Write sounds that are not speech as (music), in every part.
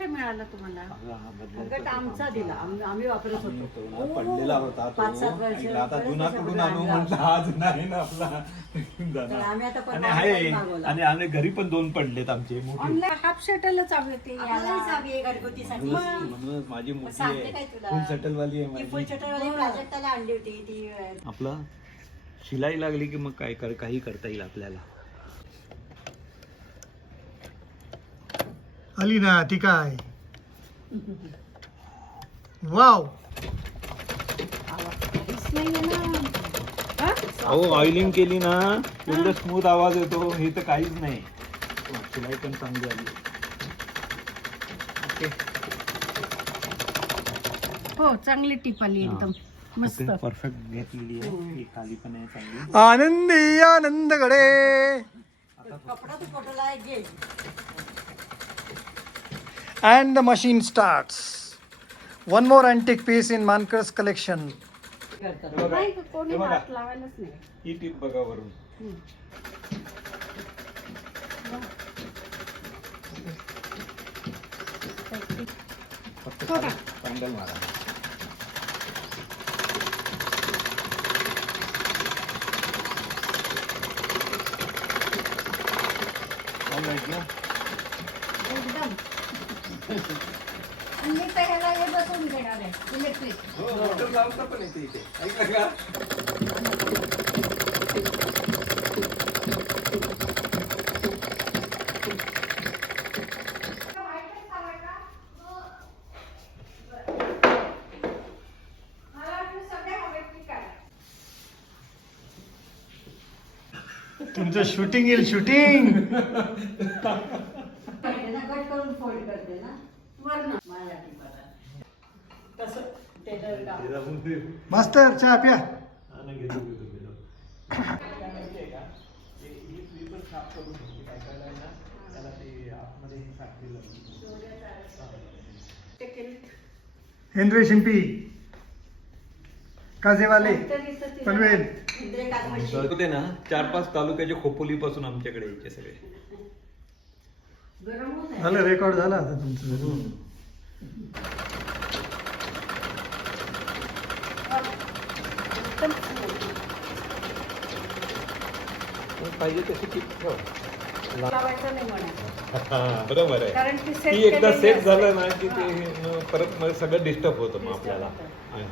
कुठे मिळाला तुम्हाला? गट आमचा दिला. आम्ही आम्ही वापरत होतो. पडलेला होता तो. पाच सात वर्ष म्हटलं आता बरेच जुना वर्ष कुठून पूर्वी आणू आणला. म्हटलं आज नाही ना आपला. तर आम्ही आता आणि परवा आहे. online मागवला. आणि आम्ही घरी पण दोन पडलेत आमचे मोठे. ऑनलाईन हाफ शटलच हवी याला. आहे म्हणूनच म्हणूनच माझी मोठी सांगते काय आहे तुला? फुल सेटल वाली आहे ती माझी. प्राजक्ताला आणली होती ती अं, आपला शिलाई लागली की मग काय कर काही करता येईल आपल्याला. आली ना ती काय? वाव. हा? अहो ऑइलिंग केली ना एवढं स्मूथ आवाज येतो हे तर काहीच नाही. शिलाई पण चांगली आली. ओके. हो चांगली टिप आली एकदम. मस्त. परफेक्ट घेतलेली आहे. ही खाली पण आहे चांगली. आनंदी आनंदगडे. कपडा तो पटोला आहे घे and the machine starts one more antique piece in Mankars collection करतात नाही कोणी हे बघा. हात लावायलाच नाही ही टीप बघा वरून फक्त हो का? पॅन्डल मारा Alright ना? एकदम मी हे बसवून घेणार आहे इलेक्ट्रिक हो, motor लावता पण येते इथे. ऐकलं का? तुमचं शूटिंग येईल शूटिंग (laughs) कट करून फोल्ड करते ना? तसं काम हे जाऊन दे. मास्तर चहा प्या. हा? हे- ही ही हेनरी शिंपी. तिला- पनवेल. इंद्रे ना चार पाच तालुक्याचे खोपोली पासून आमच्याकडे यायचे सगळे. झालं रेकॉर्ड झाला आता तुमचं. पाहिजे तशी टीप ठेव लावायचं नाही म्हणायचं बरोबर आहे कारण ती set ती एकदा केलेली सेट असते. झालं ना की ते मग परत मग सगळं डिस्टर्ब होतं मग आपल्याला.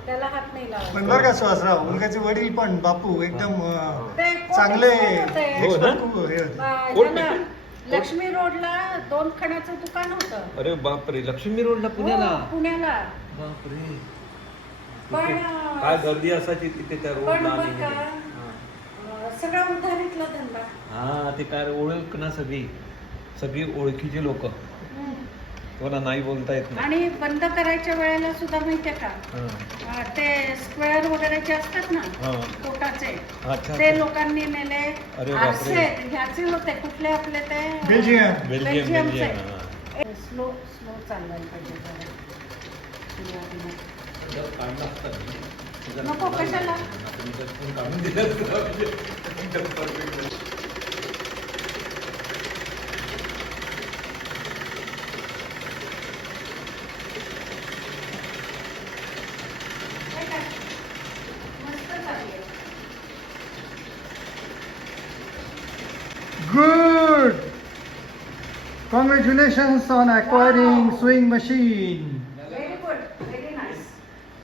त्याला हात नाही लावायचा पण बरं का सुहासराव मुलगाचे वडील पण बापू एकदम अं, ते कोण चांगले होते. हो ना? expert खूप हे होते. कोण भेटेल? लक्ष्मी रोडला दोन खणाचं दुकान होतं. अरे बापरे लक्ष्मी रोडला पुण्याला हो, पुण्याला? बापरे. पण तिथे काय गर्दी असायची तिथे त्या पण रोडला बरं आणि का मध्ये. अं, सगळा उधारीतला धंदा. हा ते काय ओळख ना सगळी. सगळी ओळखीची लोक. हम्म. कोणा नाही बोलता येत नाही आणि बंद करायच्या वेळेला सुद्धा माहितीये का हा. अं, ते स्क्वेअर वगैरे जे असतात ना हा. कोटाचे अच्छा ते लोकांनी नेले अरे बापरे. आरसे ह्याचे होते कुठले आपले ते बेल्जियम बेल्जियम बेल्जियमचे. बेल्जियम हा. स्लो स्लो चालवायला पाहिजे जरा. सुरुवातीला. नको कशाला Congratulations on acquiring swing machine.